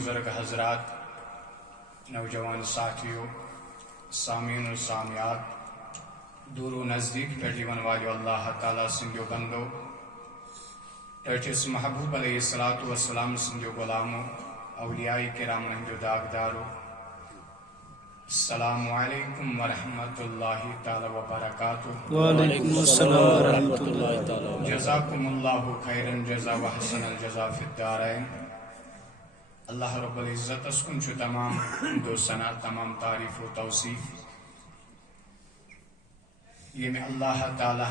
بزرگ حضرات، نوجوان ساتھیو، سامعین و سامعات، دور و نزدیک پہ والو اللہ تعالیٰ سندو بندو، ٹھٹھس محبوب علیہ السلام سندو غلامو، اولیاء کرام ہندو داغدارو، السلام علیکم ورحمۃ اللہ تعالیٰ وبرکاتہ۔ وعلیکم السلام ورحمۃ اللہ تعالیٰ۔ جزاکم اللہ خیرا جزا وحسن الجزا فی الدارین۔ اللہ رب العزت اسکن چھو تمام دو ثنا، تمام تعریف و توصیف، یہ میں اللہ تعالیٰ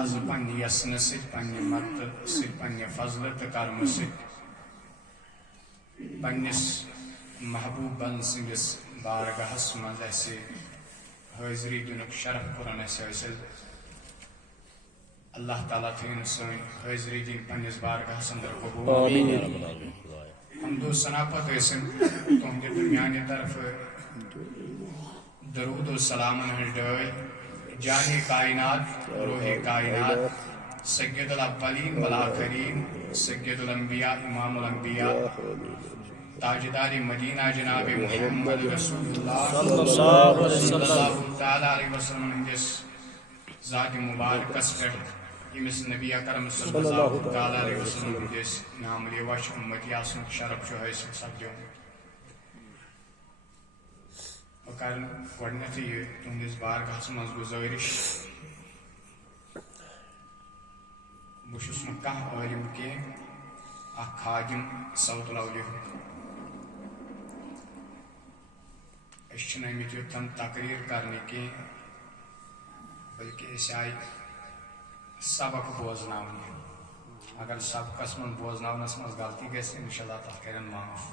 از پنہ یسن ست، پنہ مدد ست، پنہ فضلت کرم ست، پنس محبوبن سندس بارگاہس مز اسہ حاضری دنک شرف کورن اسہ حاصل۔ اللہ تعالیٰ تھین سن حاضری دن پنس بارگاہس اندر قبول۔ حمد و ثنا پتہ ٲسِن تُہنٛدِ تہٕ میانہِ طرفہٕ درود و سلامن ہٕنٛز ڈٲلۍ جانے کائنات، روح کائنات، سید الاولین والآخرین، سید الانبیاء، امام الانبیاء، تاجدار مدینہ جناب محمد رسول اللہ صلی اللہ تعالیٰ علیہ وسلم ہندس ذات مبارکس پہ، یمس نبی اکرم صلی اللہ تعالیٰ علیہ وسلم ہندس نام لیواش امتی آسن شرف حاصل سپدیو۔ کر گۄڈنیتھٕے یہ تُہنٛدِس بارگاہس منٛز گُزٲرِش، بہٕ چھُس نہٕ کانٛہہ عٲلِم کینٛہہ، اکھ خادم صوت الاولیاہُک۔ أسۍ چھِنہٕ آمٕتۍ یوٚتن تقریٖر کرنہِ کینٛہہ، بلکہِ أسۍ آیہِ سبق بوزناونہِ۔ اگر سبقس منٛز بوزناونس منٛز غلطی گژھِ انشاء اللہ تتھ کرن معاف۔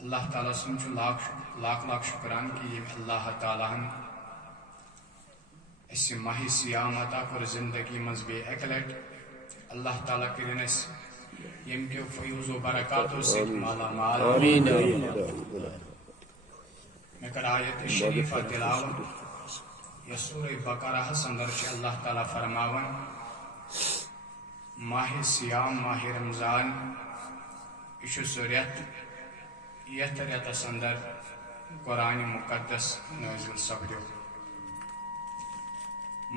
اللہ تعالیٰ سن لاکھ لاکھ شکران کہ یہ اللہ تعالیٰ ہن اس ماہ سیام عطا کور زندگی مز بے اکہ لٹ۔ اللہ تعالیٰ کرن اس یم کے فیوز و برکاتو سے مالا مال۔ میں کر آیت شریفہ تلاوت یا سورہ بقرہ اندر چھ اللہ تعالیٰ فرماون ماہ سیام، ماہ رمضان یہ سہ ریت یتھ ریتس اندر قرآن مقدس نازل سپدیو۔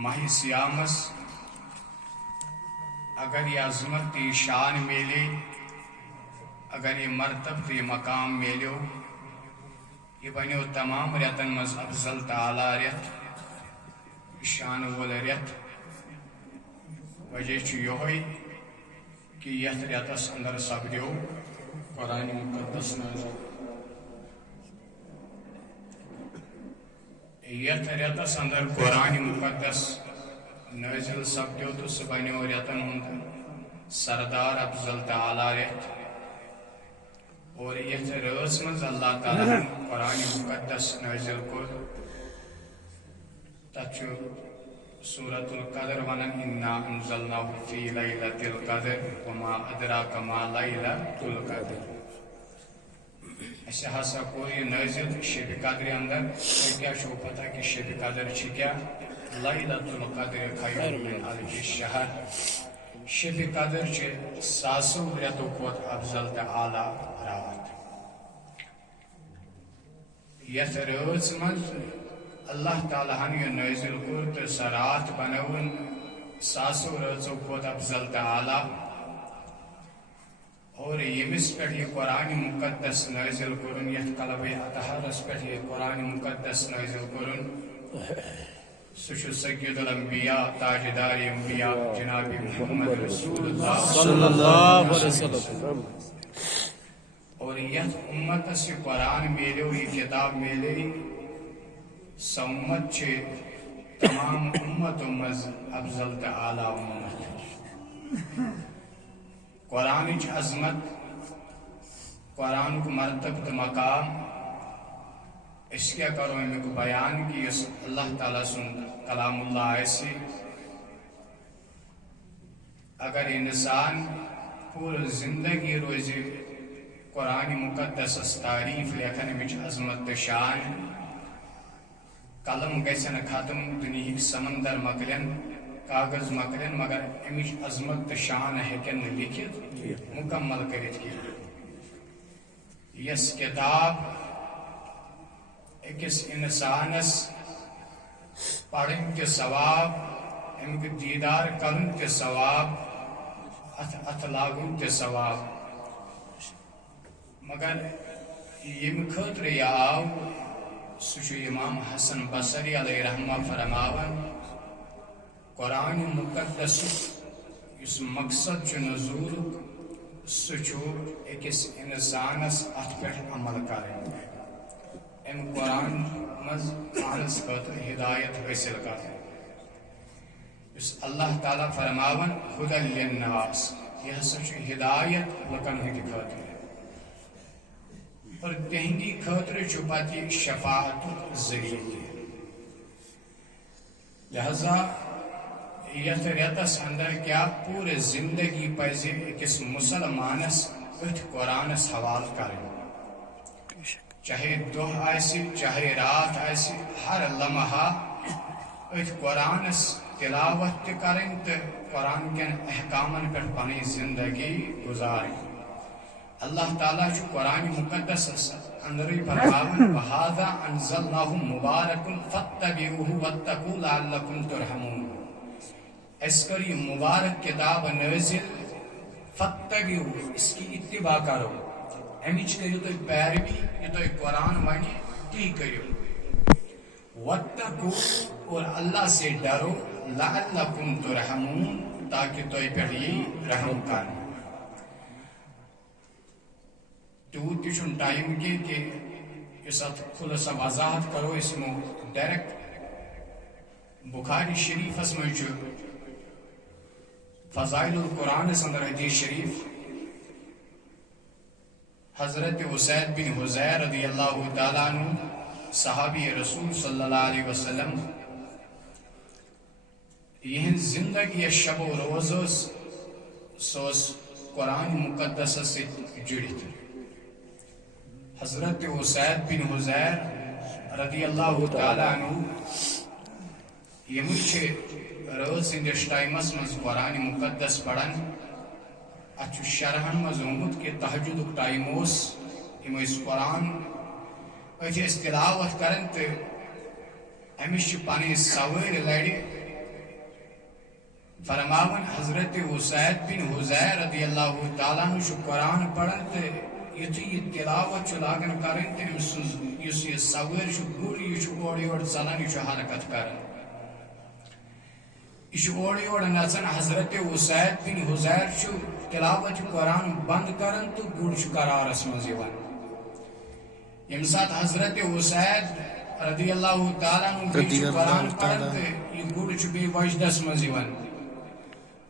ماہ سیامس اگر یہ عظمت تی شان میلے، اگر یہ مرتب تی مقام میلیو، یہ بنیو تمام ریتن مز افضل تعالی ریت، شان وول ریت۔ وجہ چھ یہوئی کہ یتھ ریتس اندر سپدیو قرآن مقدس نازل۔ یتھ ریتس اندر قرآن مقدس نازل سپدیو تو سہ بنیو ریتن ہند سردار افضل تعالی ریت۔ اور یتھ رٲژ منٛز اللہ تعالیٰ قرآن مقدس نازل کور، تتھ چھُ سورة القدر ونان انا انزلناه فی لیلۃ القدر وما ادراک ما لیلۃ القدر۔ اسہ ہسا کور یہ نازل شب قدر اندر۔ تۄہہِ کیٛاہ چھو پتہ کہ شب قدر چھ کیا؟ لیلۃ القدر خیر من الف شہر۔ شب قدر چھ ساسو ریتو کھۄت افضل تہٕ اعلیٰ رات۔ یتھ رٲژ منٛز اللہ تعالیٰ ہن یہ نازل کور تو سہ رات بنون ساسو رٲژو کھۄت افضل تہٕ اعلیٰ۔ اور یمس پہ یہ قرآن مقدس نازل کرن، یتھ قلب اطہرس پہ یہ قرآن مقدس نازل کرن، سہ چھ سید الانبیاء، تاجدار انبیاء جناب محمد رسول اللہ صلی اللہ علیہ وسلم۔ اور یتھ امتس یہ قرآن میلیو، یہ کتاب میلے، سہ امت چھ تمام امتوں مز افضل تہٕ اعلیٰ امت۔ قرآن چھ عظمت، قرآن کو مرتب تو مقام، اس کیا کرو امیک بیان کہ اس اللہ تعالیٰ سن کلام اللہ ایسی اگر انسان پورا زندگی روزی قرآن مقدس تعریف لیکن امچ عظمت شان، قلم گژھن ختم، دنیہک سمندر مکلن، کاغذ مکلن مگر امچ عظمت تو شان ہیکن لکھت مکمل کرت کی یس کتاب اکس انسانس پڑھن کے ثواب امیک دیدار کرن کے ثواب ات لاگن کے ثواب مگر یم خاطر یہ آو سہ امام حسن بصری علیہ رحمہ فرماون قرآن مقدس اس مقصد نزول سہ اکس انسانس ات پہ عمل کریں ام قرآن مز پانس خاطر ہدایت حاصل کریں اس اللہ تعالیٰ فرماون ہدی للناس یہ ہسا ہدایت لکن ہند خاطر اور تہندی خاطر پتہ شفاعت ذریعہ لہذا یت ریتس اندر کیا پورے زندگی پزِ اکس مسلمانس ات قرآنس حوال کریں چاہے دہ آسی چاہے رات آسی ہر لمحہ ات قرآنس تلاوت تہ کریں تو قرآن کن احکامن پہ پنی زندگی گزاریں اللہ تعالیٰ قرآن مقدس اندر فرماون وَهَذَا أَنزَلْنَاهُ مُبَارَكٌ فَاتَّبِعُوهُ وَاتَّقُوا لَعَلَّكُمْ تُرْحَمُونَ اس کر یہ مبارک کتاب نازل فَاتَّبِعُوهُ اس کی اتباع کرو امیچ کرو تو پیروی یہ تو قرآن ونی تی کرو وَاتَّقُوا اور اللہ سے ڈرو لَعَلَّكُمْ تُرْحَمُونَ تاکہ تو پہ رحم کرنا تیوت تہ ٹائم کی کہ اس خلاصہ وضاحت کرو اس مو ڈائریکٹ بخاری شریف من فضائل القرآن اندر حدیث شریف حضرت اسید بن حضیر رضی اللہ تعالیٰ عنہ صحابی رسول صلی اللہ علیہ وسلم یہ زندگی شب و روز سوس قرآن مقدس سے جڑت حضرت اسید بن حضیر رضی اللہ تعالیٰ عنہ یہ روز سندس ٹائمس مز قرآن مقدس پڑھن اتھ شرحن مز آمت کہ تہجد ٹائم یم قرآن ات تلاوت کرن تو امس پن سوار لڑ فرماون حضرت اسید بن حضیر رضی اللہ تعالیٰ عنہ قرآن پڑھن تو یتھے یہ تلاوت لاگن کریں تو أمس اس یہ سوار گر یہ اور یور ژلان یہ حرکت کران یہ اور یور نژان حضرت اسید بن حضیر تلاوت قرآن بند کران تو گر قرارس مز یم سات حضرت اسید رضی اللہ تعالیٰ عنہ قرآن پڑھان تو یہ گر بی وجدس مز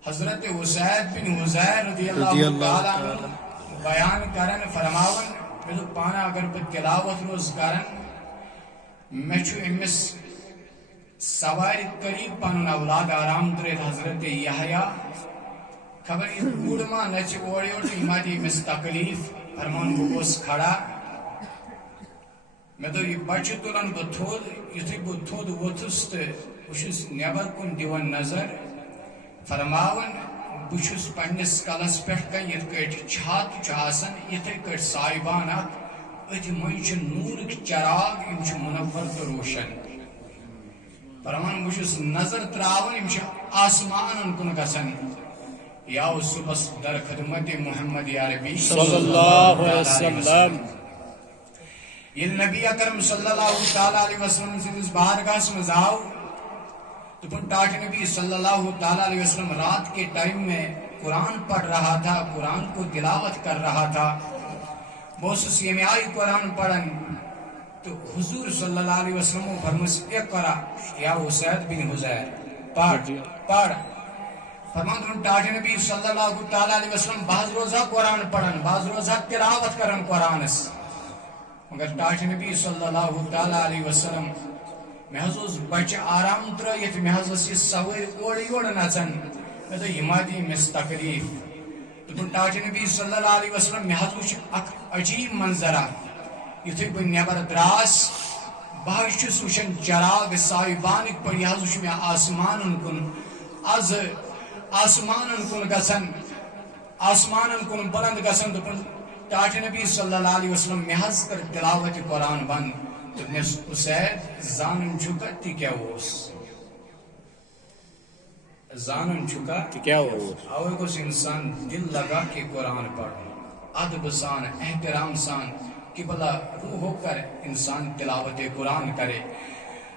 حضرت اسید بن حضیر رضی اللہ تعالیٰ عنہ بیان کرن فرماون مے پانا اگر بہ تلاوت روز کرن مے امس سواری قریب پن اولاد آرام ترت حضرت یحییٰ خبر یہ گوڑ ما نچ اور یور تو ما دی امس تکلیف فرمان بہ کھڑا مے یہ بچہ تلان بہ تھود یتھے بہ تھود ووتھس تو بہس نیبر کن دیوان نظر فرماون بہس پنس کلس پہ یت کٹ چھت یتھے کٹ سائبان ات مز نورک چراغ یم منور تو روشن فرمان بہس نظر تراون یم آسمان کن گھن یا صبح در خدمت محمد عربی صلی اللہ علیہ وسلم یل نبی اکرم صلی اللہ تعالیٰ علیہ وسلم سندس بارگاہس مز آو تو ٹاٹ نبی صلی اللہ تعالیٰ علیہ وسلم رات کے ٹائم میں قرآن پڑھ رہا تھا قرآن کو تلاوت کر رہا تھا بہت یہ میں آئی قرآن پڑھن تو حضور صلی اللہ علیہ وسلم فرمس اقرا یا اسید بن حضیر پڑھ فرمان ٹاٹ نبی صلی اللہ تعالیٰ علیہ وسلم بعض روزہ قرآن پڑھن بعض روزہ تلاوت کرن قرآنس مگر ٹاٹ نبی صلی اللہ تعالیٰ علیہ وسلم مے بچہ آرام ترت مے یہ سوار اور یور نژان مے یہ ما دی مس تکلیف دپن ٹاٹ نبی صلی اللہ علیہ وسلم مے وچ اک عجیب منظرہ یتھے بہ نیبر دراس بہ وچان چراغ صاحبانک پہ یہ مے آسمان کن از آسمانن کن گسن آسمانن کن بلند گسن دپن ٹاٹھ نبی صلی اللہ علیہ وسلم مے حظ کر تلاوت قرآن بند دپنس اسید زانن چھکا تی کیا اوس زانن چھکا تی کیا اوس اوے گوس انسان دل لگا کے قرآن پڑھ ادب سان احترام سان کہ بلا روح ہو کر انسان تلاوت قرآن کرے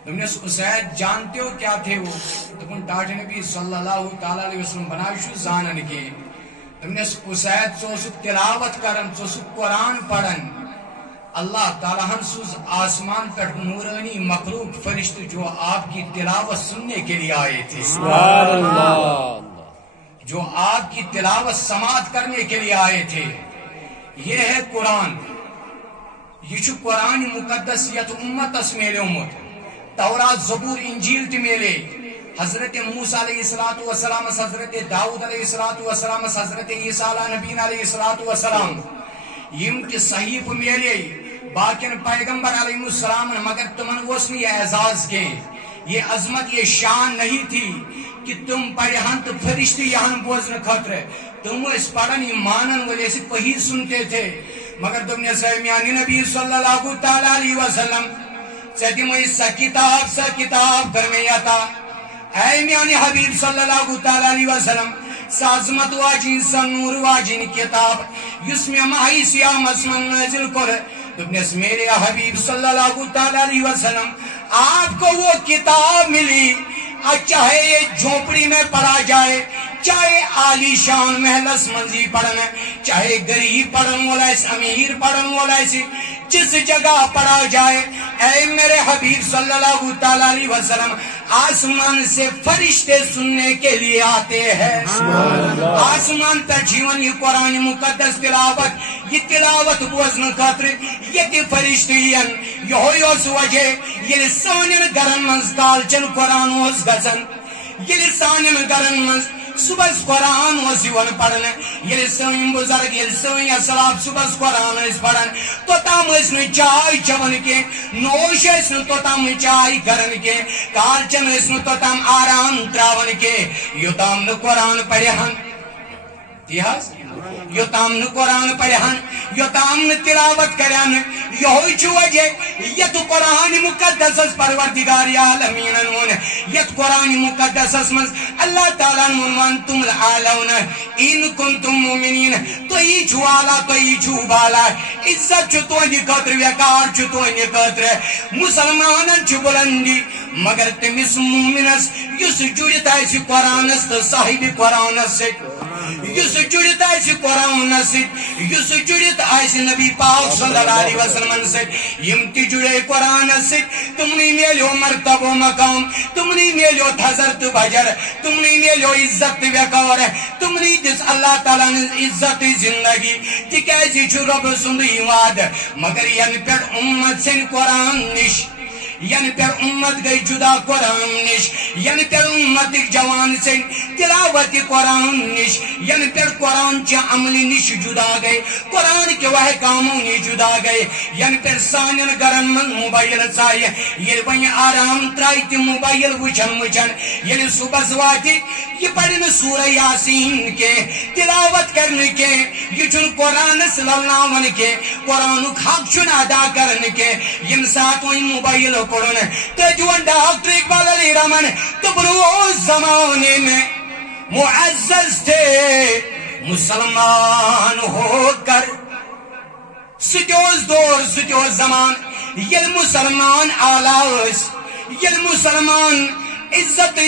دپنس اسید جانتے ہو کیا تھے وہ دپن ٹاٹھ نبی صلی اللہ تعالی علیہ وسلم بناوشو زانن کے دپنس اسید ژٕ تلاوت کرن ژٕ قرآن پڑھن اللہ تعالیٰ ہن سوز آسمان پر نورانی مخلوق فرشت جو آپ کی تلاوت سننے کے لیے آئے تھے سبحان اللہ جو آپ کی تلاوت سماعت کرنے کے لیے آئے تھے یہ ہے قرآن یہ قرآن مقدس یت امتس میلیومت تورات زبور انجیل تہ میلے حضرت موسیٰ علیہ السلام حضرت داؤد علیہ السلام حضرت عیسیٰ علیہ نبی علیہ السلام یم کہ صحیف میلے باقین پیغمبر علیہ السلام مگر تمن اس نے یہ اعزاز کے یہ عظمت یہ شان نہیں تھی کہ تم پڑھن تو فرشتے یہاں بوزن خطر تم اس پڑھن یہ مانن والے سے وہی سنتے تھے مگر تم نے سمیانی نبی صلی اللہ تعالی علیہ وسلم سدی میں سا کتاب درمیاتا اے میانی حبیب صلی اللہ تعالی علیہ وسلم سازمت واجین سنور واجین کتاب یس میں ماہی سیاہ مسمن نازل کر دبنس میرے حبیب صلی اللہ تعالی علیہ وسلم آپ کو وہ کتاب ملی چاہے یہ جھوپڑی میں پڑھا جائے چاہے عالی شان محلس منزی پڑھنا چاہے غریب پڑھن والا ہے امیر پڑھن والا ہے جس جگہ پڑھا جائے اے میرے حبیب صلی اللہ تعالی علیہ وسلم آسمان سے فرشتے سننے کے لیے آتے ہیں آسمان پر جیون یہ قرآن مقدس تلاوت یہ تلاوت بوزن خاطر یہ فرشتے یہ وجہ یہ سانن گرن منز کالچن قرآن اس گزن یہ سانن گرن منز صبح قرآن اس یون پڑھن یہ سن بزرگ یہ سن اسلام صبح قرآن اس پڑھن تو تام اس نے چائے چون کے نوش اس نے تو تام چائے کرن کے کالچن اس نے تو تام آرام تراون کے یو تام نے قرآن پڑھے ہن یو تام نے قرآن پڑھے ہن یو تام نے تلاوت کرن یہ وجہ یہ قرآن مقدس پروردگار عالمین یہ قرآن مقدس من اللہ تعالیٰ من تم العالون ان کنتم مومنین تو یہ چھو آلا تو یہ چھو بالا عزت چھو تو یہ قدر ویکار چھو تو یہ قدر مسلمان چھو بلندی مگر تمس مومنس یس جڑتا ہے قرآن تو صاحب قرآن سے یس جڑتا ہے قرآن سے یس جڑتا ہے نبی پاک صلی اللہ علیہ وسلم سے یم تی جڑے قرآن سے تم نے میلیو مرتب و مقام تم نے میلیو حضرت بجر تم نے میلیو عزت وقار تم نے دس اللہ تعالیٰ نے عزت زندگی تکیزی چھو رب سندی واد مگر ین پر امت سے قرآن نش یعنی پر امت گئی جدا قرآن نش یعنی پر امت جوان سے تلاوت قرآن نش یعنی پر قرآن چا عملی نش جدا گئے قرآن کے وہ کاموں نے جدا گئے یعنی پر سانن گرن من موبائل چاہیے یہ بنی آرام ترائی تی موبائل وچن یعنی صبح زواتی یہ پڑھن سورہ یاسین کے تلاوت کرنے کے یہ چن قرآن صلی اللہ ون کے قرآن حق چن ادا کرنے کے یم ساتھ وہ موبائل قرآن تجوان ڈاکٹر اقبال علی رحمان تبرو زمانے میں معزز تھے مسلمان ہو کر ستیوز دور ستیوز زمان یل مسلمان آلاس یل مسلمان عزت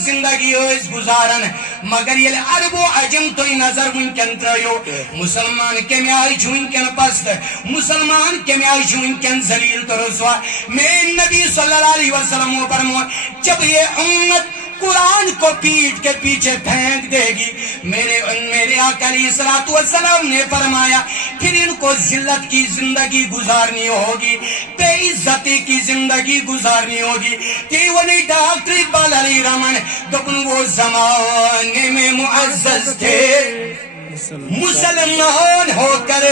زندگی گزارن مگر یل عرب و عجم تو نظر ونکن ترایو مسلمان کمی آئی ونکن پست مسلمان کمی آئی ونکن ذلیل تو رسوا میں نبی صلی اللہ علیہ وسلم فرمو جب یہ امت قرآن کو پیٹ کے پیچھے پھینک دے گی میرے آقا علیہ السلام نے فرمایا پھر ان کو ذلت کی زندگی گزارنی ہوگی بے عزتی کی زندگی گزارنی ہوگی تیونی ڈاکٹر اقبال علی رحمان دکن وہ زمانے میں معزز تھے مسلمان ہو کر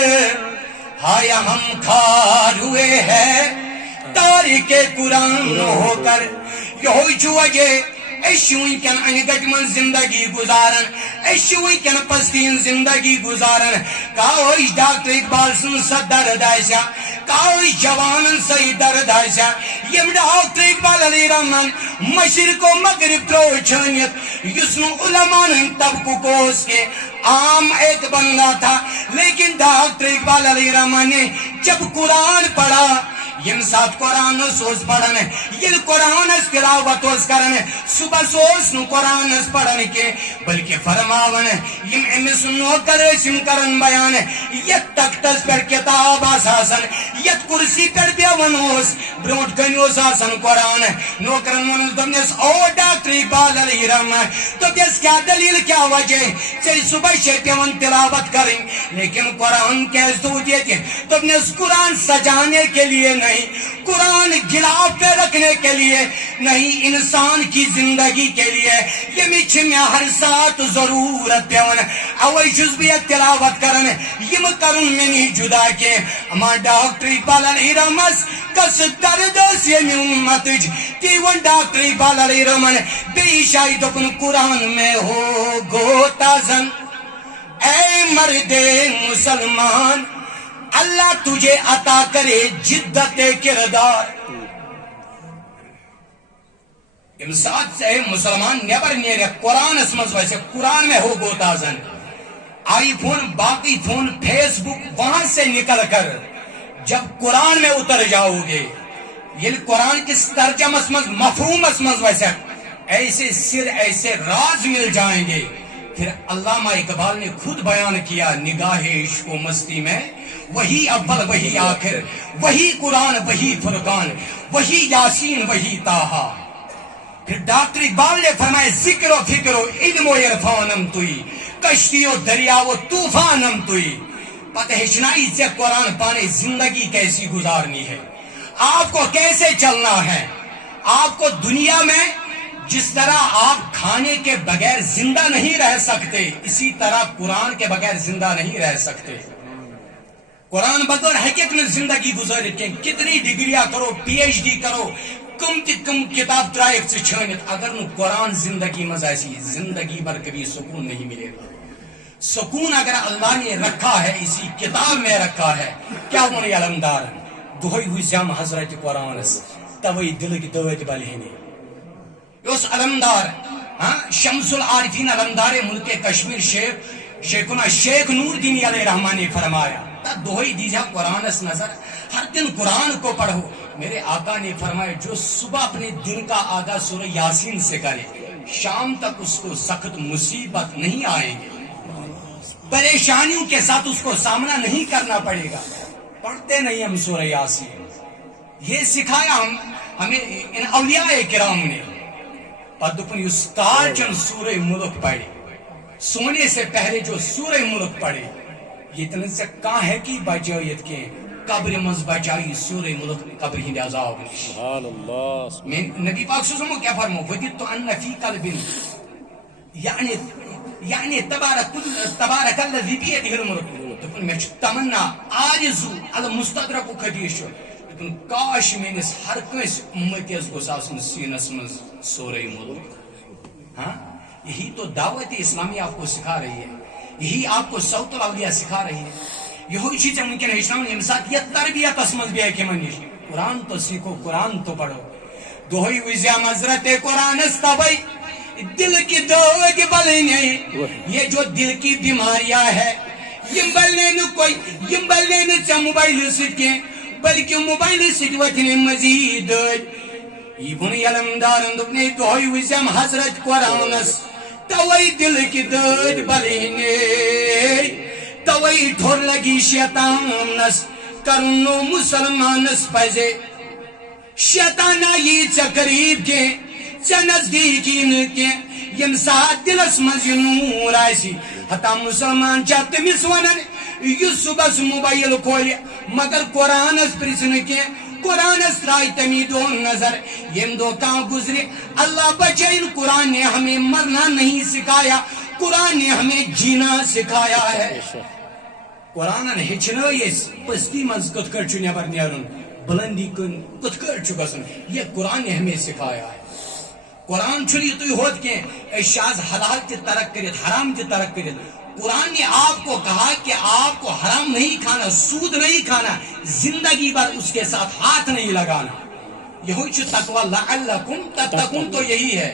ہایا ہم کھار ہوئے ہیں تاریخ قرآن ہو کر یہ ہوئی جو وجہ ونکن ان گٹ من زندگی گزارن ونکن پستین زندگی گزارن کاش ڈاکٹر اقبال سن سا درد آسیا کاش جوانن صحیح درد آسیا یم ڈاکٹر اقبال علیہ رحمان مشرق و مغرب ترو چھنت یس نو علمان طبقو کوس کے عام ایک بندہ تھا لیکن ڈاکٹر اقبال علیہ رحمان نے جب قرآن پڑھا یم سات قرآن سوز پڑھن یل قرآن اس تلاوت اس کرن صبح سوز نو قرآن اس پڑھن کے بلکہ فرماون یم امس نوکر سن کرن بیان یت تختس پر کتاب آسان یت کرسی پر بیون اس برونٹ کنیوس آسان قرآن نوکرن ونس دمنس او ڈاکٹر اقبال علیہ رحمان تو کس کیا دلیل کیا وجہ چل صبح شے پیون تلاوت کریں لیکن قرآن کیس دو دیتے دمنس قرآن سجانے کے لیے نہیں قرآن گلاف پہ رکھنے کے لیے نہیں انسان کی زندگی کے لیے یہ مچھ میں ہر ساتھ ضرورت پیون اوئی جزبیت تلاوت کرن یم کرن منی جدا کے اما ڈاکٹر اقبال علیہ رحمان کس درد سے میں امتج تیون ڈاکٹر اقبال علیہ رحمان بے شاید اپن قرآن میں ہو گوتا زن اے مرد مسلمان اللہ تجھے عطا کرے جدت کردار امساد سے مسلمان نیبر نیرے قرآن اسمز ویسے قرآن میں ہو گوتا زن آئی فون باقی فون فیس بک وہاں سے نکل کر جب قرآن میں اتر جاؤ گے یہ قرآن کس ترجمہ اسمز مفہوم اسمز ویسے ایسے سر ایسے راز مل جائیں گے پھر علامہ اقبال نے خود بیان کیا نگاہ عشق و مستی میں وہی اول وہی آخر وہی قرآن وہی فرقان وہی یاسین وہی تاہا پھر ڈاکٹر اقبال نے فرمائے ذکر و فکر و علم و عرفانم توئی کشتی و دریا و طوفانم توئی پتہ ہچنائی سے قرآن پانے زندگی کیسی گزارنی ہے آپ کو کیسے چلنا ہے آپ کو دنیا میں جس طرح آپ کھانے کے بغیر زندہ نہیں رہ سکتے اسی طرح قرآن کے بغیر زندہ نہیں رہ سکتے قرآن بغیر حقیقت میں زندگی گزاری کے کتنی ڈگریاں کرو پی ایچ ڈی کرو کم کتاب ترائیک سے چھانت اگر نو قرآن زندگی مزاسی زندگی بھر کبھی سکون نہیں ملے گا سکون اگر اللہ نے رکھا ہے اسی کتاب میں رکھا ہے کیا ہونے علمدار دہوئی ہوئی زیام حضرت قرآن توئی دل کی دوت بلہنی اس علمدار شمس العارفین علمدار ملک کشمیر شیخنا شیخ نور دین علیہ رحمان نے فرمایا دہوئی دیجا قرآن اس نظر ہر دن قرآن کو پڑھو میرے آقا نے فرمایا جو صبح اپنے دن کا آغاز سورہ یاسین سے کرے شام تک اس کو سخت مصیبت نہیں آئیں گے پریشانیوں کے ساتھ اس کو سامنا نہیں کرنا پڑے گا پڑھتے نہیں ہم سورہ یاسین یہ سکھایا ہمیں ان اولیاء کرام نے پدپن اس کالچن سورہ ملک پڑھے سونے سے پہلے جو سورہ ملک پڑھے یہ اتنے سے کہاں ہے کہ بچائیت کے قبر مز بچائی سورہ ملک قبر ہی عذاب سبحان اللہ میں نبی پاک صلی اللہ علیہ وسلم کیا فرمو ودیت ان فی قلب یعنی تبارک الذی بیدہ الملک تو میں تمنا آرزو المستدرک خدیش کاش میانس ہر کنس امتیس گوس آسن سینس من سورہ ملک یہی تو دعوت اسلامی آپ کو سکھا رہی ہے یہی آپ کو صوت الاولیاء سکھا رہی ہے یہی چیز ممکن ہے اسلام نے ساتھ یہ تربیت اسمز بھی ہے کہ من قرآن تو سیکھو قرآن تو پڑھو دوہی وزیا حضرت قرآن استبئی دل کی دوگ بلنے یہ جو دل کی بیماریاں ہے یم بلنے نہ چا موبائل سکے بلکہ موبائل سکوتنے مزید یہ بنی علمدارن دکنے دوہی وزیا حضرت قرآن است توئی دل کی دود بلنے توئی ٹھور لگی شیطانس کرنو مسلمانس پزے شیطان آئی چا قریب کے چا نزدیکین کے یم ساتھ دلس مزی نور آئیسی حتی مسلمان چا تمیس ونن یو صبح موبائل کھولے مگر قرآن اس پرسن کے قرآن اس رائی تمیدون نظر یم دو کام گزرے اللہ بچائن قرآن نے ہمیں مرنا نہیں سکھایا قرآن نے ہمیں جینا سکھایا ہے قرآن نے ہچنائیس پستی منز کت کرچو نیبر نیرن بلندی کن کت کرچو گسن یہ قرآن نے ہمیں سکھایا ہے قرآن چھوڑی ہوت کے شاز حلال کی ترک کرت حرام کی ترک کرت. قرآن نے آپ کو کہا کہ آپ کو حرام نہیں کھانا, سود نہیں کھانا, زندگی بھر اس کے ساتھ ہاتھ نہیں لگانا. یہ تقوی لعلکم تتقون تو یہی ہے.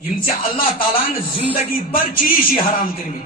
یم سے اللہ تعالیٰ نے زندگی بھر چیز ہی حرام کرمی.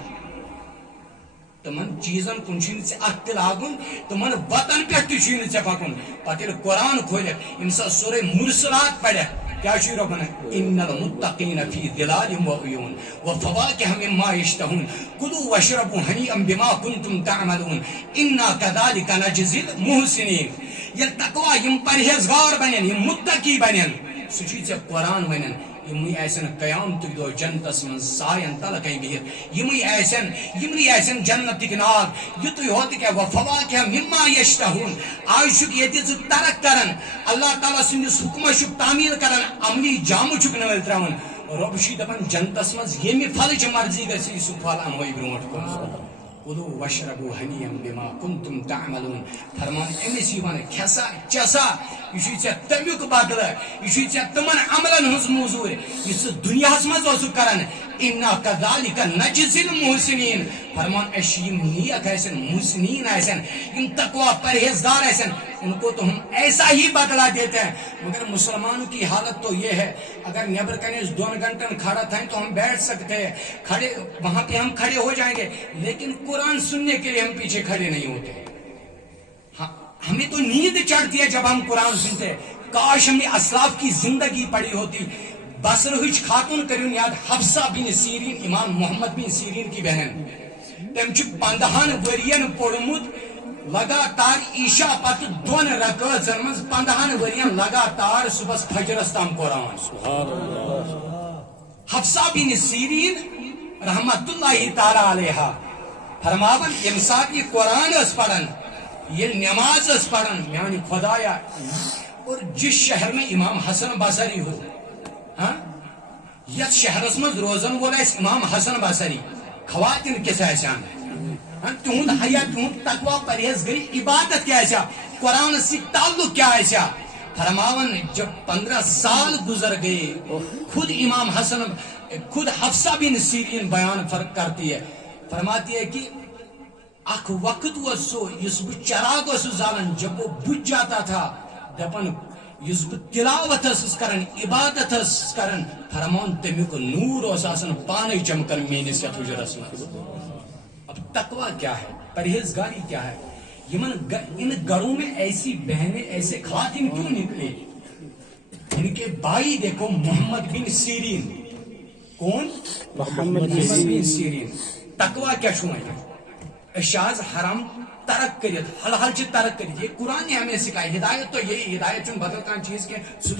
تمن چیزن کن سے اخت لاگن تمن وطن پہ سے پکن. پتہ قرآن کھول امسا سورہ مرسلات پڑھ کیا ربنا ان المتقین فی ظلال وعیون وفواکہ مما یشتہون کلوا واشربوا ہنیئا بما کنتم تعملون انا کذالک نجزی المحسنین. یہ تقوی یم پرہیزگار بنن یم متقی بنن سچی ژے قرآن ونن. یمنی ایسن قیامت دو جنتس من سائن تلقی بہت یمنی ایسن جنت ناگ یت ہوت کہ وفواکہ مما یشتہون. آج یہ ترک کرن اللہ تعالیٰ سندس حکمہ تعمیل کرن عملی جام نول تراون. رب چھ دپان جنتس مز یمہ پھلچ مرضی گژھی سہ پھل انوے برونٹ کن. کلوا واشربوا ہنیئا بما کنتم تعملون. فرمان امس یہ کھسا چسا یہ تمیک بدل یہ تمن عملن ہز موزور یہ دنیا مز کران. انا کذالک نجزی المحسنین. فرمان اش یم نیک آسن محسنین آسن یم تقوی پرہیزگار آسن ان کو تو ہم ایسا ہی بدلا دیتے ہیں. مگر مسلمانوں کی حالت تو یہ ہے اگر نیبر کنے 2 گھنٹے کھڑا تھا تو ہم بیٹھ سکتے ہیں, کھڑے وہاں پہ ہم کھڑے ہو جائیں گے, لیکن قرآن سننے کے لیے ہم پیچھے کھڑے نہیں ہوتے. ہمیں تو نیند چڑھتی ہے جب ہم قرآن سنتے. کاش ہم نے اسلاف کی زندگی پڑھی ہوتی. بصرہچ خاتون کریون یاد حفصہ بن سیرین امام محمد بن سیرین کی بہن. تم 15 ورین پوڑمت لگاتار عشاء پتہ 2 رکعتن مز 15 ورین لگاتار صبح فجرس تام قرآن. حفصہ بن سیرین رحمت اللہ تعالی علیہ فرماون یم سات یہ قرآن اس پڑھن یہ نماز اس پڑھن یعنی خدایا. اور جس شہر میں امام حسن بصری ہو یت شہرس مز روزن وول امام حسن بصری خواتین کس آسان تہد حیا تہد تقوی پرہیزگری عبادت کیا قرآن سے تعلق کیا ایسا. فرماون جب 15 سال گزر گئے خود امام حسن خود حفصہ بن سیرین بیان فرق کرتی ہے. فرماتی ہے کہ اخ وقت وہ سو اس بہ چراغ اس زالن جب وہ بجھ جاتا تھا دپن اس بہ تلاوت اس کرن عبادت اس کرن. فرمان تمیک نور اس آسن پانے چمکن میانس یتھ حجرس مز. اب تقوی کیا ہے, پرہیزگاری کیا ہے. ان گھروں میں ایسی بہنیں ایسے خواتین کیوں نکلے. ان کے بھائی دیکھو محمد بن سیرین. کون؟ محمد بن سیرین. تقوی کیا چھوئے اشاز حرام ترک کرت حلال چھ ترک کرت. یہ قرآن نے ہمیں سکھائی. ہدایت تو یہی, ہدایت چون بدل کان چیز کے